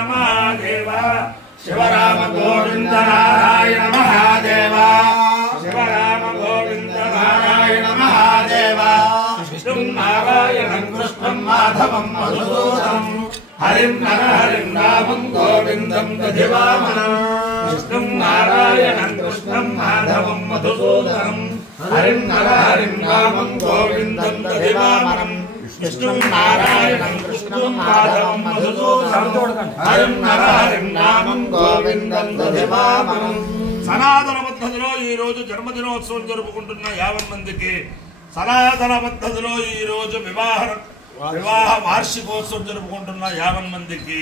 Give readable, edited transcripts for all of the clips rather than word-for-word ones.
महादेव शिवराम गोविंद नारायण महादेव शिवराम गोविंद नारायण महादेव विष्णु नारायणं कृष्णं माधवं मधुसूदनं हरिं नरहरिं रामं गोविंदं दधिवामनं विष्णु नारायणं कृष्णं माधवं मधुसूदनं हरिं नरहरिं रामं गोविंदं दधिवामनं विष्णु नारायणं कृष्णं माधवं मधुसूदनं हरिं नरहरिं रामं गोविंदं दधिवामनं సనాతన పద్ధతిలో ఈ రోజు జన్మదినోత్సవం జరుపుకుంటున్న 50 మందికి సనాతన పద్ధతిలో ఈ రోజు వివాహ వార్షికోత్సవం జరుపుకుంటున్న 50 మందికి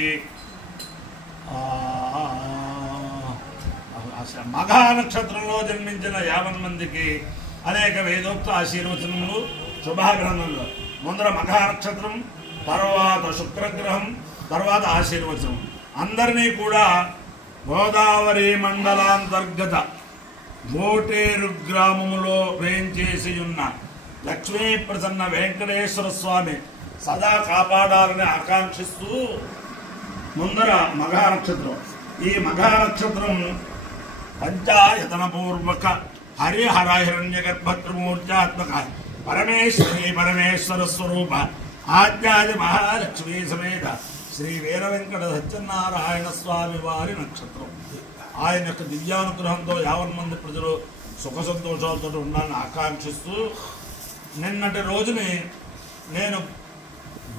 మఘా నక్షత్రంలో జన్మించిన 50 మందికి అనేక వేదోక్త ఆశీర్వచనములు శుభాభినందనలు. ముందర మఘా నక్షత్రం, తర్వాత శుక్రగ్రహం, తర్వాత ఆశీర్వచనం. అందరినీ కూడా గోదావరి మండలాంతర్గత మోటేరు గ్రామములో వేంచేసి ఉన్న లక్ష్మీ ప్రసన్న వెంకటేశ్వర స్వామి సదా కాపాడాలని ఆకాంక్షిస్తూ ముందర మఘా నక్షత్రం. ఈ మఘా నక్షత్రం పంచాయతన పూర్వక హరిహర హిరణ్యగర్భత్రిమూర్త్యాత్మక పరమేశ్వర స్వరూప ఆద్యాది మహాలక్ష్మీ సమేత శ్రీ వీర వెంకట సత్యనారాయణ స్వామి వారి నక్షత్రం. ఆయన యొక్క దివ్యానుగ్రహంతో 50 మంది ప్రజలు సుఖ సంతోషాలతో ఉండాలని ఆకాంక్షిస్తూ నిన్నటి రోజుని నేను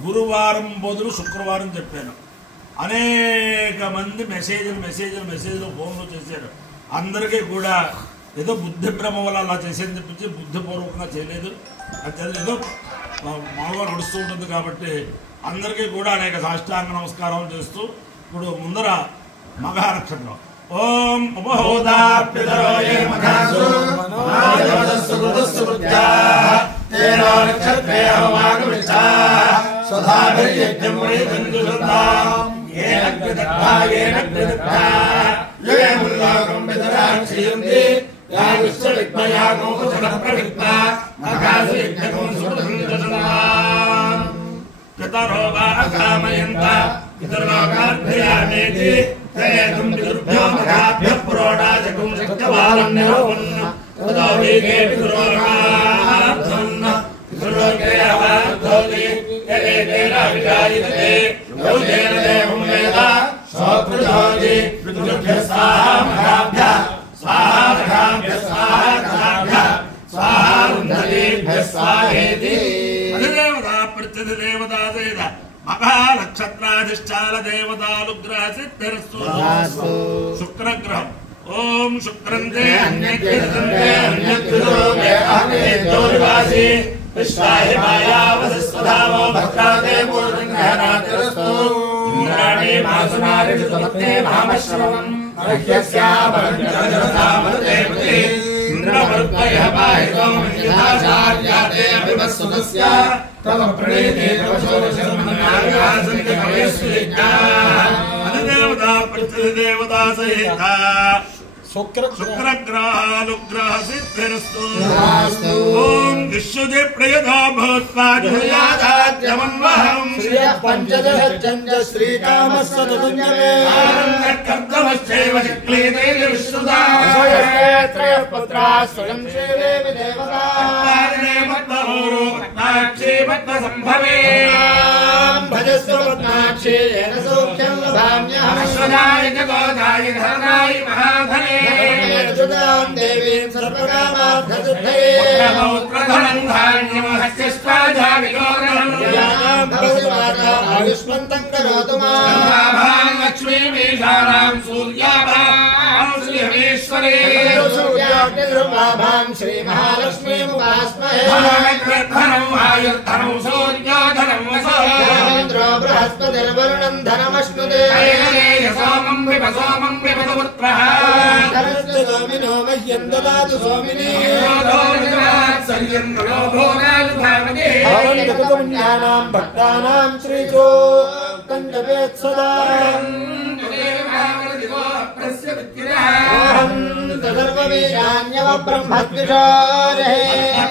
గురువారం బదులు శుక్రవారం చెప్పాను. అనేక మంది మెసేజ్లు ఫోన్లు చేశారు. అందరికీ కూడా ఏదో బుద్ధి భ్రమ వల్ల అలా చేసేది చెప్పించి బుద్ధిపూర్వకంగా చేయలేదు. అది ఏదో మామూలుగా నడుస్తూ ఉంటుంది కాబట్టి అందరికీ కూడా అనేక సాష్టాంగ నమస్కారం చేస్తూ ఇప్పుడు ముందర మఘా నక్షత్రం. ఓం ఉపహోదాప్యదరోయే మఘాసు మహాయోజస్సు కృతస్సు కృత్యాః తేనో నక్షత్రే హవాగమిచ్ఛాః స్వధాభిర్యజ్ఞం వైదంజుషుద్ధాం ఏన కృతద్భా యే ముల్లోకం విదరాక్షయంతి యా విశ్వవిద్మయా గోకులప్రవిద్మ మఘాసు యజ్ఞకం సుతంజుషుద్ధాం పితరో వా అకామయంత పితర్లోకాభ్యయామేతి తయేతుం పితృభ్యో మఘాభ్యః పురోడాజకం శక్తవారం నిరోపన్న తదో వీగే పితృలోకార్థన్న పితృలోకే అవార్థోతి యయేతేన విజాయితే యౌజేన దేవం వేద సోకృతోతి పితృభ్యః స్వాహా మఘాభ్యః స్వాహా మఘాభ్యః స్వాహా మఘాభ్యః స్వాహా రుంధతేభ్యః స్వాహేతి. దేవతాసేద మఘా నక్షత్రాధిష్టాన దేవతానుగ్రహ సిద్ధిరస్తు. శుక్రగ్రహం. ఓం శుక్రంతే అన్యగ్రహంతే అన్యగ్రహోమే అహేతోర్వాసి విశ్వాహి మాయావసస్వధామో భక్తాదే పూర్ణగ్రహనాతిరస్తు. ఇంద్రాణి మాసునారి సుమత్తే మహామశ్రమం రహ్యస్యామరుద్రజనతామరుదేవతే ఇంద్రవృత్తయః పాహితో మన్యథాచార్యాతే అభివస్సుతస్య తవ ప్రణీతే తవ శోరశర్మణ్యాయాసనిక కవయస్సు యజ్ఞాః. అధిదేవతా ప్రతిదేవతా సహిత శుక్రగ్రహానుగ్రహ సిద్ధిరస్తు. ఓం విశ్వదే ప్రియదా భూత్వా జుహయాదాద్యమన్వహం పంచదశ శ్రీకామస్సతున్యమే కర్దమశ్చైవ శక్లీతే విశ్రుదా త్రయః పుత్రాः స్వయం శ్రీదేవి దేవతా పారిణే పద్మహోరో పద్మాక్షీ పద్మసంభవే భజస్వ పద్మాక్షి ఏన సౌఖ్యం లభామ్యహం అశ్వదాయ జగోదాయ ధనాయ మహాధనే సుదాం దేవీం సర్వకామార్థసిద్ధయే పుత్రధనం ధాన్యం హస్యస్వాజా విలోకం యానాం భవతి మాతా ఆయుష్మంతం కరోతు మాం భాం లక్ష్మీమీశానాం సూర్యాభాం శ్రీహరీశ్వరే సూర్యాగ్నిర్వాభాం శ్రీ మహాలక్ష్మీముపాస్మహే ధనం ఆయుర్ధనం సూర్యోధనం వసో ఇంద్రో బృహస్పతిర్వరుణం ధనమశ్నుతే సోమం విపద పుత్రః ధనస్య సోమినో మహ్యం దదాతు సోమిని భవంతు పుణ్యానాం భక్తానాం శ్రీజో కంజవేత్ సదా ఓహం తదర్వవీర్యాణ్యవ బ్రహ్మద్విషారహే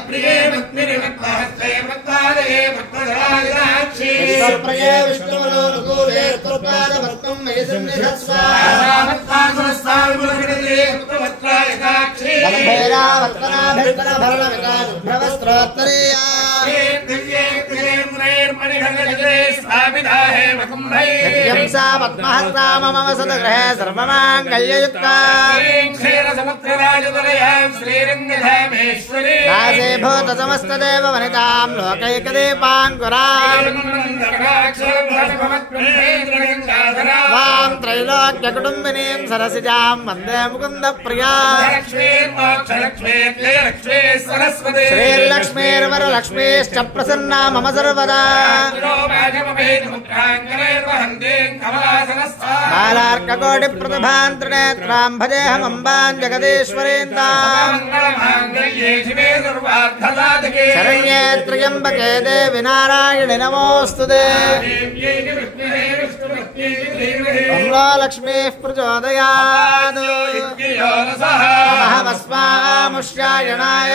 ప్రియే భక్తిరివత్తాస్తే వత్తా पादये भक्तजलायदाक्षी विश्वप्रिये विष्णुमनोनुकूले त्वत्पादपद्मं मयि सन्निधत्स्व सामत्तासुरस्ताविपुलकृते भरणमिताभ्रवस्त्रोत्तरीया नित्यं सा पद्महस्ता मम वसतगृहे सर्वमाङ्गल्ययुक्ता दासे भूतसमस्तदेव वनितां लोकैकदीपाङ्कुराम् वां त्रैलोक्यकुटुम्बिनीं सरसिजां वन्दे मुकुन्दप्रिया श्रीर्लक्ष्मीर्वरलक्ष्मीश्च प्रसन्ना मम सर्वदा बालार्ककोटिप्रतिभां त्रिनेत्रां भजेऽहमम्बां जगदीश्वरीं ताम् शरण्ये त्र्यम्बके देवि नारायणि नमोऽस्तुते लक्ष्मीः प्रचोदयात् महमस्मामुष्यायणाय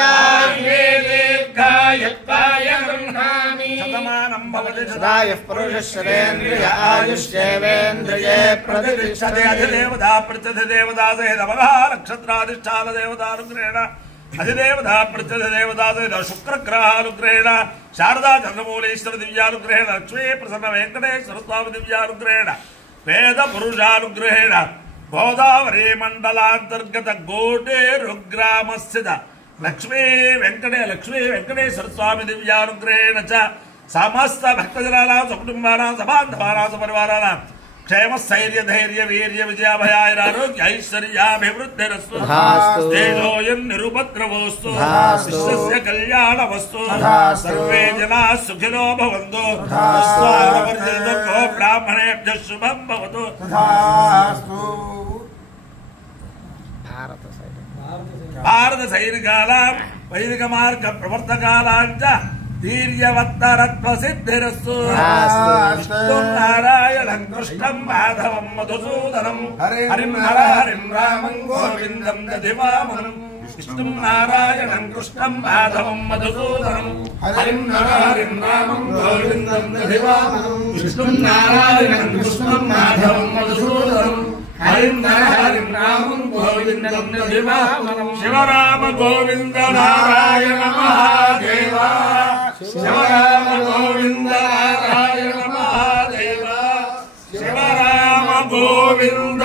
सदायुः पुरुषश्रेन्द्रिय आयुष्येवेन्द्रिये प्रतिष्ठते अधिदेवता प्रत्यधिदेवता सहितवरः नक्षत्राधिष्ठानदेवतानुग्रहेण अधिदेवता प्रत्यधिदेवता सहित शुक्रग्रहानुग्रहेण शारदा चन्द्रमौलीश्वर दिव्यानुग्रहेण लक्ष्मी प्रसन्न वेङ्कटेश्वर स्वामी दिव्यानुग्रहेण वेद पुरुषानुग्रहेण गोदावरी मंडलांतर्गत गोटेरुग्रामस्थित लक्ष्मी वेंकटेश्वर स्वामी दिव्यानुग्रहेण च समस्त भक्तजनानां सकुटुम्बानां सबान्धवानां सपरिवाराणां क्षेम स्थैर्य धैर्य वीर्य विजयाभयारोग्य ऐश्वर्याभिवृद्धिरस्तु तेजोऽयं निरुपद्रवोऽस्तु विश्वस्य कल्याणमस्तु सर्वे जनाः सुखिनो भवन्तु ब्राह्मणेभ्यः शुभं भवतु। भारत सैनिकानां वैदिक मार्ग प्रवर्तकानां च वीर्यवत्तरत्वसिद्धिरस्तु। नारायणं कृष्णं माधवं मधुसूदनं हरिं हर हरिं रामं गोविन्दं दधिवामनं विष्णुं नारायणं कृष्णं माधवं मधुसूदनं हरिं हर हरिं रामं गोविन्दं दधिवामनं विष्णुं नारायणं कृष्णं माधवं मधुसूदनं हरिं हर हरिं रामं गोविन्दं दधिवामनं। शिवराम गोविन्द नारायण महादेव शिवराम गोविन्द नारायण महादेव शिवराम गोविन्द